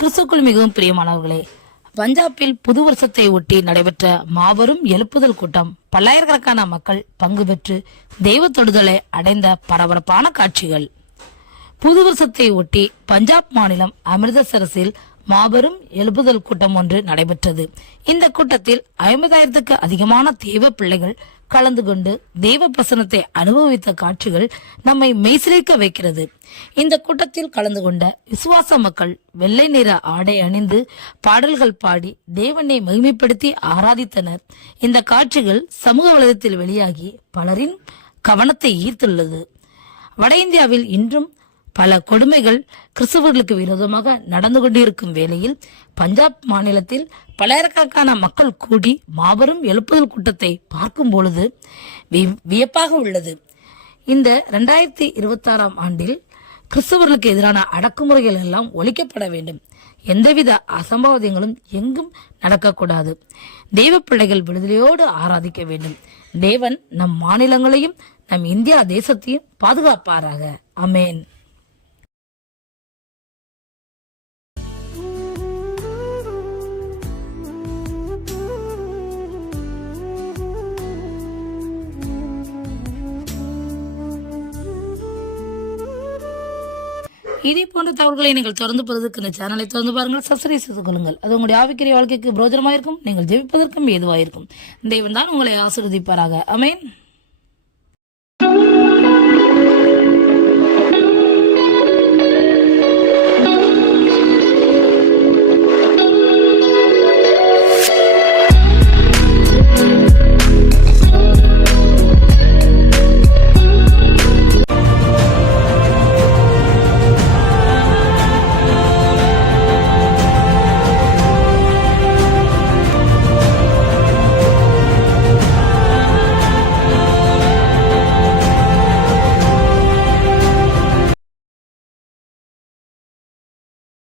கிறிஸ்துக்குள் மிகவும் பிரியமானவர்களே, பஞ்சாபில் புது வருஷத்தை ஒட்டி நடைபெற்ற மாபெரும் எழுப்புதல் கூட்டம் பல்லாயிரக்கணக்கான மக்கள் பங்கு பெற்று தெய்வ தொடுதலை அடைந்த பரபரப்பான காட்சிகள். புது வருஷத்தை ஒட்டி பஞ்சாப் மாநிலம் அமிர்தசரஸில் மாபெரும் எழுப்புதல் கூட்டம் ஒன்று நடைபெற்றது. இந்த கூட்டத்தில் 50,000க்கு அதிகமான தெய்வ பிள்ளைகள் கலந்து கொண்டு தெய்வ பிரசனத்தை அனுபவித்த காட்சிகள் நம்மை மெய்சிலிர்க்க வைக்கிறது. இந்த கூட்டத்தில் கலந்து கொண்ட விசுவாச மக்கள் வெள்ளை நிற ஆடை அணிந்து பாடல்கள் பாடி தேவனை மகிமைப்படுத்தி ஆராதித்தனர். இந்த காட்சிகள் சமூக வலைதளத்தில் வெளியாகி பலரின் கவனத்தை ஈர்த்துள்ளது. வட இந்தியாவில் இன்றும் பல கொடுமைகள் கிறிஸ்தவர்களுக்கு விரோதமாக நடந்து கொண்டிருக்கும் வேளையில் பஞ்சாப் மாநிலத்தில் பல்லாயிரக்கணக்கான மக்கள் கூடி மாபெரும் எழுப்புதல் கூட்டத்தை பார்க்கும் பொழுது வியப்பாக உள்ளது. இந்த 2026ஆம் ஆண்டில் கிறிஸ்தவர்களுக்கு எதிரான அடக்குமுறைகள் எல்லாம் ஒழிக்கப்பட வேண்டும். எந்தவித அசம்பாவிதங்களும் எங்கும் நடக்கக்கூடாது. தெய்வ பிள்ளைகள் விடுதலையோடு ஆராதிக்க வேண்டும். தேவன் நம் மாநிலங்களையும் நம் இந்தியா தேசத்தையும் பாதுகாப்பாராக. ஆமென். இதே போன்ற தகவல்களை நீங்கள் தொடர்ந்து பெறுவதற்கு இந்த சேனலை தொடர்ந்து பாருங்கள், சப்ஸ்கிரைப் செய்து கொள்ளுங்கள். அது உங்களுடைய ஆவிக்குரிய வாழ்க்கைக்கு பிரோஜனமாயிருக்கும். நீங்கள் ஜெபிப்பதற்கும் ஏதுவாயிருக்கும். தேவன் தான் உங்களை ஆசீர்வதிப்பாராக. ஆமென்.